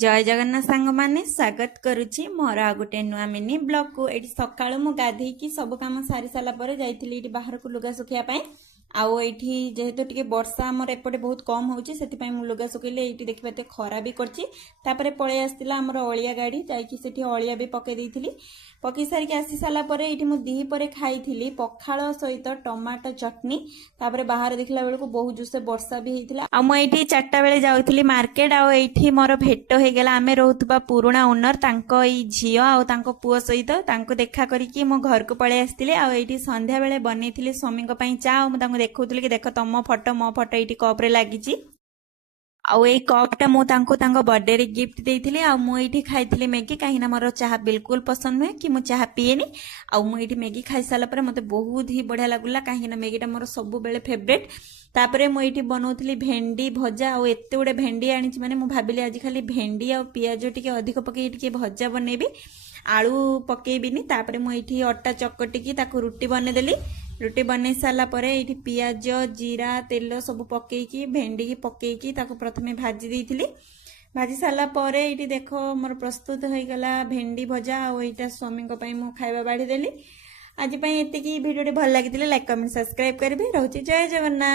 जय जगन्नाथ सांग माने स्वागत करुच्ची मोर आ गोटे नुआ मिनी ब्लॉग को। ये सकाळु मु गाधे की सब काम सारी सारा पर जाइथिली एठी बाहर को लुगा सुखिया पई। आउ एठी जेहेतु टिके वर्षा हमर एपटे बहुत कम होउची सेति पई मु लुगा सुखिले एठी देखिबाते खरा भी करची। तापरे पळे आस्तिला हमर अळिया गाडी जाईकी सेठी अळिया भी पके देइथिली। पकी सारी के आसी साला परे एठी मु दिही परे खाइथिली पखाळ सहित टमाटो चटनी। तापरे बाहर देखला बेल को बहुत जोसे वर्षा भी हेइथिला। आ मु एठी 4टा बेले जाउथिली मार्केट। आ एठी मोर भेट हो गला आमे रहउतबा पुराणा ओनर तांको ई झियो आ तांको पुओ सहित तांको देखा करिकी मो घर को पळे आस्तिले। आ एठी संध्या बेले बनेइथिली स्वामी को पई चा। आ मु तांको देखौतली कि देख तम फोटो मो फोटो एठी कप रे लागिची। आउ ए कपटा मु तांको बर्थडे रे गिफ्ट देइथिली। आ मु एठी खाइथिली मैगी काहिना मोर चाहा बिल्कुल पसंद नहे कि मु चाहा पिएनी। आ मु एठी मैगी खाइ साला पर मते बहुत ही बढ़िया लागुला काहिना मैगीटा मोर सब बेले फेवरेट। तापरे मु एठी बनौथली भेंडी भजा। आ एते गुडे भेंडी आनिची माने मु भाबिली आज खाली भेंडी आ पियाज टिके अधिक पके टिके भजा बनेबी आलू पकेबिनी। तापरे मु एठी अट्टा चकटिकी ताको रुटी बने देली। रुटी बने साला परे एठी पियाज जीरा तेल सब पकेकी भेंडी की पकेकी ताको प्रथमे भाजी देइथिली। भाजी साला परे एठी देखो मोर प्रस्तुत हो गला भेंडी भजा। आ एटा स्वामी को पई मु खाइबा बाढी देली। आज पई एते की वीडियो भल लागितिले लाइक कमेंट सब्सक्राइब करबे। रहउची जय जगन्नाथ।